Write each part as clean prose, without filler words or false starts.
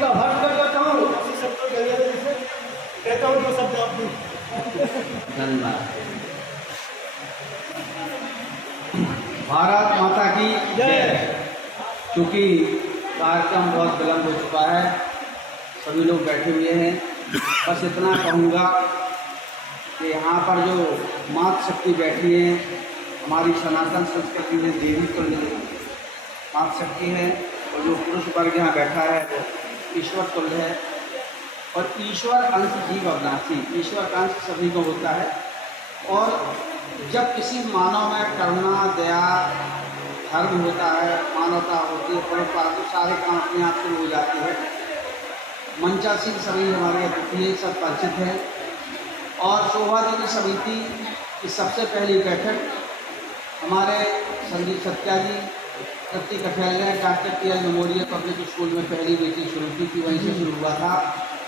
का आभार करता हूँ, उसी शब्दों के जरिए कहता हूँ तो शब्द आप भी धन्यवाद। भारत माता की जय। चूँकि कार्यक्रम बहुत विलम्ब हो चुका है, सभी लोग बैठे हुए हैं, बस इतना कहूँगा कि यहाँ पर जो मातृशक्ति बैठी है, हमारी सनातन संस्कृति में देवी तुल्य मातृशक्ति है, और जो पुरुष वर्ग यहाँ बैठा है वो ईश्वर तुल्य है। और ईश्वर अंश जीव अविनाशी, ईश्वर का अंश सभी को होता है। और जब किसी मानव में करुणा, दया, धर्म होता है, मानवता होती है, परोपकार, तो सारे काम अपने आप शुरू हो जाते हैं। मंचासीन सभी हमारे अतिथि सब परिचित हैं। और शोभा देवी समिति की सबसे पहली बैठक हमारे संदीप सत्या जी, तृप्ति कठेल ने doctor TL memorial public school में पहली मीटिंग शुरू की थी, वहीं से शुरू हुआ था।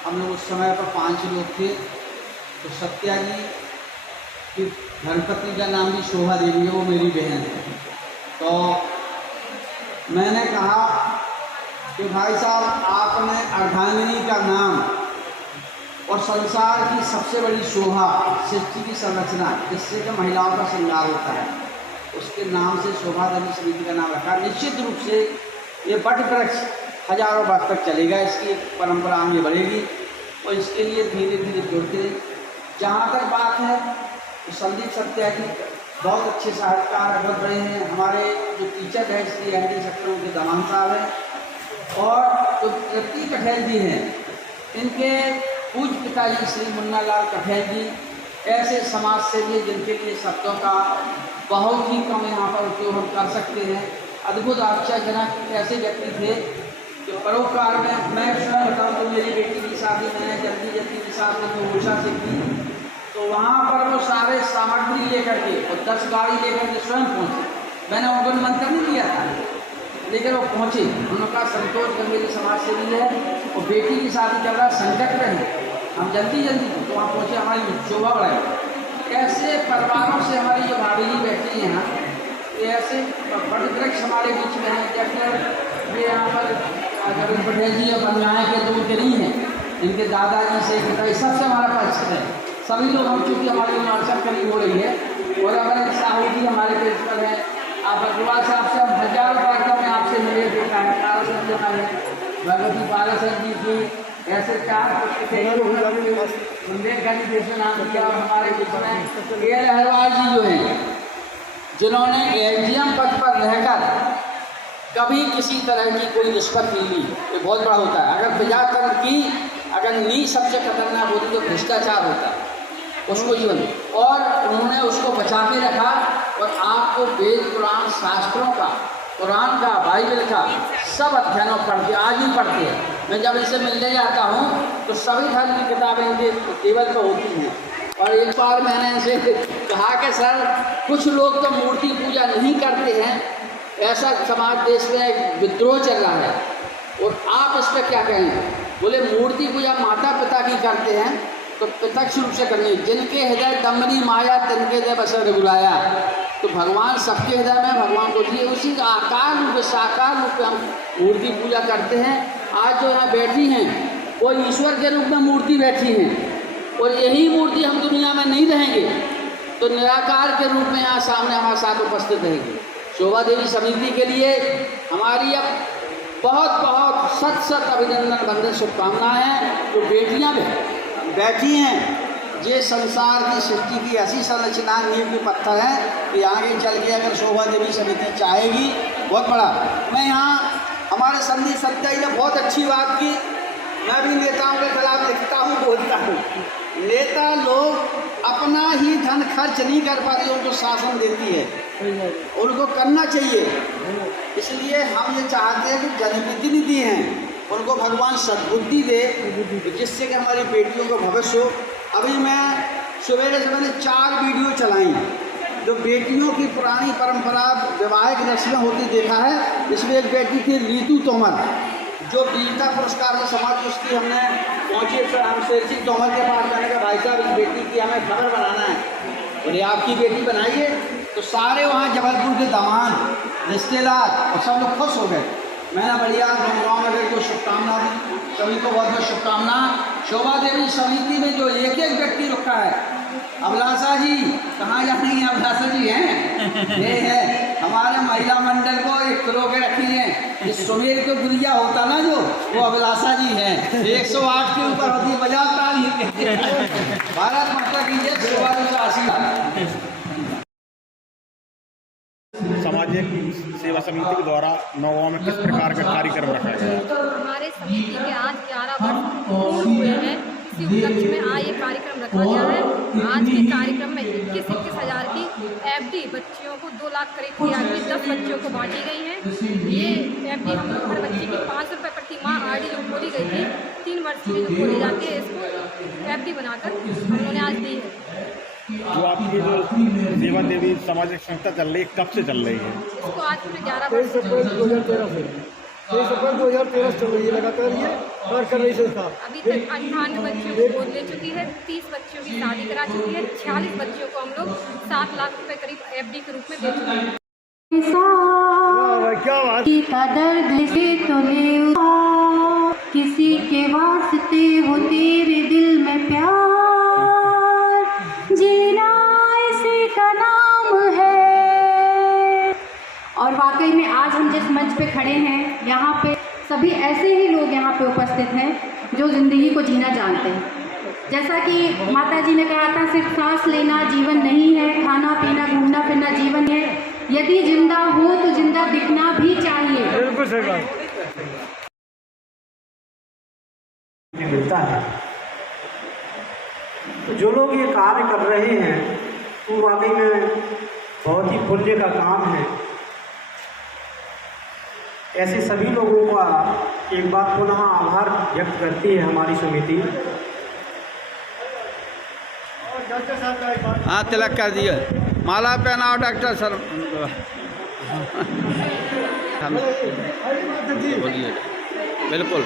हम लोग उस समय पर 5 लोग थे। तो सत्या जी की धर्मपत्नी का नाम भी शोभा देवी है, वो मेरी बहन है। तो मैंने कहा कि भाई साहब, आपने अर्धांगिनी का नाम और संसार की सबसे बड़ी शोभा, सृष्टि की संरचना, जिससे कि महिलाओं का श्रृंगार होता है, उसके नाम से शोभा देवी समिति का नाम रखा। निश्चित रूप से ये वट वृक्ष हजारों वर्ष तक चलेगा, इसकी परंपरा आगे बढ़ेगी। और इसके लिए धीरे धीरे जुड़ते। जहाँ तक बात है तो संदीप सत्या जी बहुत अच्छे साहित्यकार अग्रत रहे हैं। हमारे जो टीचर है श्री ND सक्सेना के दमान साहब हैं, और जो तृप्ति कठेल जी हैं, इनके पूज्य पिताजी श्री मुन्ना लाल कठेल जी ऐसे समाज सेवी जिनके लिए शब्दों का बहुत ही कम यहाँ पर उपयोग हम कर सकते हैं। अद्भुत आश्चर्यजनक ऐसे व्यक्ति थे जो परोपकार में, मैं स्वयं बताऊँ तो मेरी बेटी की शादी मैंने जल्दी की शादी में ओरछा से की, तो वहाँ पर वो सारे सामग्री लेकर के और 10 गाड़ी लेकर के स्वयं पहुँचे। मैंने उनको निमंत्रण नहीं दिया था, लेकिन वो पहुँचे। उन्होंने कहा संतोष गंभीर समाज सेवी है और बेटी की शादी कर रहा, संकट में है, हम जल्दी तो वहाँ पहुँचे, हमारी शोभा बढ़ाई। ऐसे परिवारों से हमारी जो भाभी जी बैठी हैं यहाँ, ऐसे बड़े वृक्ष हमारे बीच में हैं। जैसे ये यहाँ पर रविंद्र पटेल जी और बंगाएँ के तो उनके नहीं हैं, इनके दादाजी से पिताजी सबसे हमारा परिचित है। सभी लोग हम चूँकि हमारी मार्चर करीब हो रही है। और अगर साहू जी हमारे प्रिंसिपल हैं, आप अग्रवाल साहब से हम हजारों कार्यक्रम में आपसे मिले देखा है, तारासन देखा है, भगवती पारासन जी की, ऐसे 4 बुंदेलखंड जैसे नाम किया। और हमारे बीच में KL अहरवाल जी जो हैं, जिन्होंने AGM पद पर रहकर कभी किसी तरह की कोई रिश्वत नहीं ली, ये बहुत बड़ा होता है। अगर प्रजातंत्र की अगर नींव सबसे खतरनाक होती तो भ्रष्टाचार होता है, उसको जीवन, और उन्होंने उसको बचा के रखा। और आपको वेद पुराण शास्त्रों का, कुरान का, बाइबल का सब अध्ययनों पढ़ते, आज भी पढ़ते हैं। मैं जब इसे मिलने जाता हूँ तो सभी धर्म की किताबें इनके टेबल पर होती हैं। और एक बार मैंने इनसे कहा कि सर, कुछ लोग तो मूर्ति पूजा नहीं करते हैं, ऐसा समाज देश में एक विद्रोह चल रहा है, और आप इस पर क्या कहें? बोले मूर्ति पूजा माता पिता की करते हैं तो प्रत्यक्ष रूप से करनी, जिनके हृदय दमनी माया तिनके हृदय बसर बुलाया। तो भगवान सबके हृदय में भगवान को दिए, उसी का आकार रूप, साकार रूप में हम मूर्ति पूजा करते हैं। आज जो यहाँ बैठी हैं वो ईश्वर के रूप में मूर्ति बैठी हैं, और यही मूर्ति हम दुनिया में नहीं रहेंगे तो निराकार के रूप में यहाँ सामने हमारे साथ उपस्थित रहेंगे। शोभा देवी समिति के लिए हमारी अब बहुत बहुत सत अभिनंदन बंदन शुभकामनाएं हैं। जो बेटियाँ बैठी हैं, ये संसार की सृष्टि की ऐसी संरचना नींव के पत्थर हैं कि आगे चल के अगर शोभा देवी समिति चाहेगी बहुत बड़ा। मैं यहाँ हमारे संदीप सत्या जी ने बहुत अच्छी बात की। मैं भी नेताओं के खिलाफ लिखता हूँ, बोलता हूँ। नेता लोग अपना ही धन खर्च नहीं कर पाते, उनको शासन देती है, उनको करना चाहिए। इसलिए हम ये चाहते हैं कि जनप्रतिनिधि हैं उनको भगवान सद्बुद्धि दे, जिससे कि हमारी बेटियों का भविष्य हो। अभी मैं सवेरे से मैंने 4 वीडियो चलाई जो बेटियों की पुरानी परंपरा वैवाहिक रस्में होती देखा है। इसमें एक बेटी थी रीतू तोमर, जो वीरता पुरस्कार से समाज उसकी हमने पहुँचे, फिर हम शेर सिंह तोमर के पास जाने का, भाई साहब इस बेटी की हमें खबर बनाना है, बोले आपकी बेटी बनाइए। तो सारे वहाँ जबलपुर के दामाद रिश्तेदार और सब लोग खुश हो गए। मैंने बढ़िया गाँव में गई को शुभकामना दी। सभी को बहुत बहुत शुभकामना। शोभा देवी समिति में जो एक एक व्यक्ति रखा है, अभिलाषा जी कहाँ जाएंगी? अभिलाषा जी हैं, ये है हमारे महिला मंडल को एक करो के रखी है। ये सुमेर को गुड़िया होता ना जो, वो अभिलाषा जी हैं। 108 के ऊपर होती बजाओ ताली। भारत माता की जय। शोभा देवी का आशीर्वाद। सामाजिक सेवा समिति के द्वारा नौगांव में किस प्रकार का कार्यक्रम रखा गया? हमारे समिति के आज 11 वर्ष पूर्ण हुए हैं। इसी उपलक्ष्य में आज ये कार्यक्रम रखा गया है। आज के कार्यक्रम में 21 हज़ार की एफडी बच्चियों को 2 लाख करीब की एफडी 10 बच्चियों को बांटी गई है। ये एफडी हम लोग हर बच्चे की 500 रुपये प्रति माह आरडी जो खोली गई थी 3 वर्ष की जो खोली जाती है, इसको एफडी बनाकर हम लोगों ने आज दी है। जो आपकी जो सेवा देवी सामाजिक संस्था चल रही है, कब से चल रही है? इसको आज पूरे 11 23 वर्ष अप्रैल 2013 से 23 अप्रैल 2013 से चल रही है लगातार ये कार्य कर रही संस्था। अभी तक 98 बच्चियों को गोद ले चुकी है, 30 बच्चियों की शादी करा चुकी है, 46 बच्चियों को हम लोग 7 लाख रुपए करीब एफडी के रूप में दे चुके हैं। क्या बात। का दर्द से तुले किसी के वास्ते हो तेरे दिल में प्यार, जीना इसी का नाम है। और वाकई में आज हम जिस मंच पे खड़े हैं, यहाँ पे सभी ऐसे ही लोग यहाँ पे उपस्थित हैं जो ज़िंदगी को जीना जानते हैं। जैसा कि माता जी ने कहा था, सिर्फ सांस लेना जीवन नहीं है, खाना पीना घूमना फिरना जीवन है। यदि जिंदा हो तो जिंदा दिखना भी चाहिए। बिल्कुल सही बात। मिलता है तो जो लोग ये कार्य कर रहे हैं वो वाकई में बहुत ही पुण्य का काम है। ऐसे सभी लोगों का एक बार पुनः आभार व्यक्त करती है हमारी समिति। और डॉक्टर साहब का एक बात। हाँ, तिलक कर दिया, माला पहनाओ डॉक्टर सर। जी बोलिए। बिल्कुल।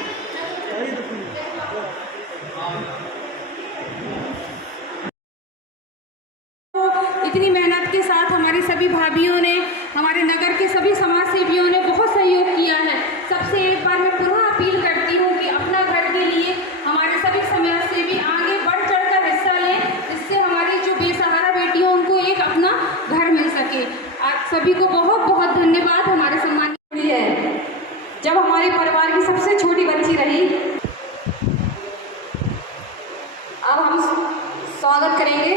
इतनी मेहनत के साथ हमारी सभी भाभियों ने, हमारे नगर के सभी समाज सेवियों ने बहुत सहयोग किया है। सबसे एक बार मैं पुनः अपील करती हूँ कि अपना घर के लिए हमारे सभी समाज सेवी आगे बढ़ चढ़कर हिस्सा लें, इससे हमारी जो बेसहारा बेटियों उनको एक अपना घर मिल सके। आप सभी को बहुत बहुत धन्यवाद। हमारे सम्मान है जब हमारे परिवार की सबसे छोटी बच्ची रही। अब हम स्वागत करेंगे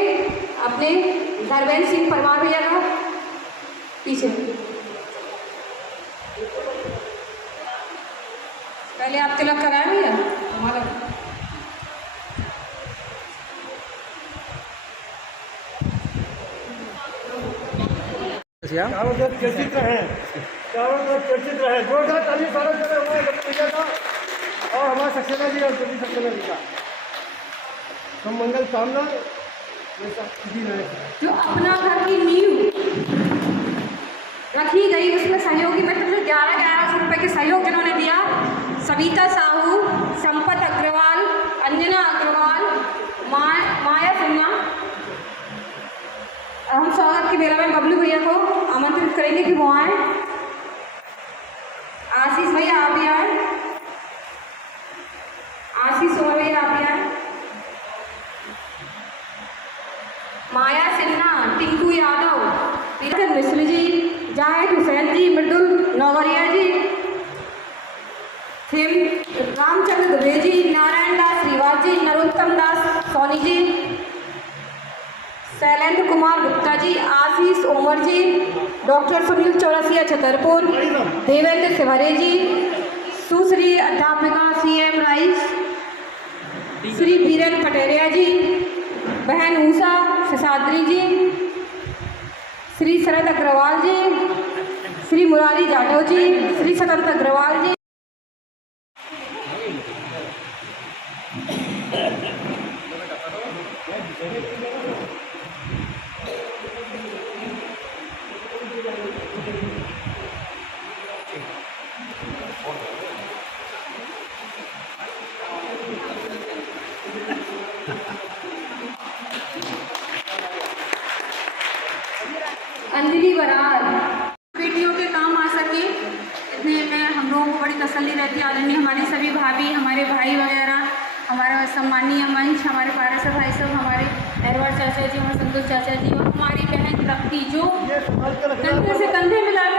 अपने धर्मेंद्र सिंह परमार भैया का। पीछे पहले आप तिलक कराए भैया हमारा। चारों तरफ चर्चित रहे, चारों तरफ चर्चित रहे। जोरदार ताली सारा जगह हुआ भैया का और हमारा सक्सेना जी और ज्योति सक्सेना जी का हम मंगल कामना जी रहे। जो अपना घर की नींव रखी गई उसमें सहयोगी मित्र जो 11,000 रुपये के सहयोग जिन्होंने दिया, सविता साहू, संपत अग्रवाल, अंजना अग्रवाल, माया सिन्हा। हम स्वागत की बेला में बबलू भैया को आमंत्रित करेंगे कि वो आए। आशीष भैया आप भी आए, आशीष सोमर भैया आप भी आए, माया सिन्हा, टिंकू यादव, पीरचंद मिश्र जी, जाहिद हुसैन जी, मृदुल नौवरिया जी, रामचंद्र दुबे जी, नारायण दास श्रीवास जी, नरोत्तम दास सोनी जी, शैलेंद्र कुमार गुप्ता जी, आशीष ओमर जी, डॉक्टर सुनील चौरसिया छतरपुर, देवेंद्र सिवरे जी, सुश्री अध्यापिका CM राइस, श्री बीरेन पटेरिया जी, बहन ऊषा शशाद्री जी, श्री शरद अग्रवाल जी, श्री मुरारी जाटव जी, श्री स्वतंत्र अग्रवाल जी। अंजलि बरार बेटियों के काम आ सके, इतने में हम लोगों को बड़ी तसल्ली रहती है। आदरणीय हमारी सभी भाभी, हमारे भाई मिठाई वगैरह, हमारे सम्मानीय मंच, हमारे पारसर भाई साहब, हमारे अहरवार चाचा जी, हमारे संतोष चाचा जी और हमारी बहन तख्ती जो ये संभाल के रखना कंधे से कंधे मिलाकर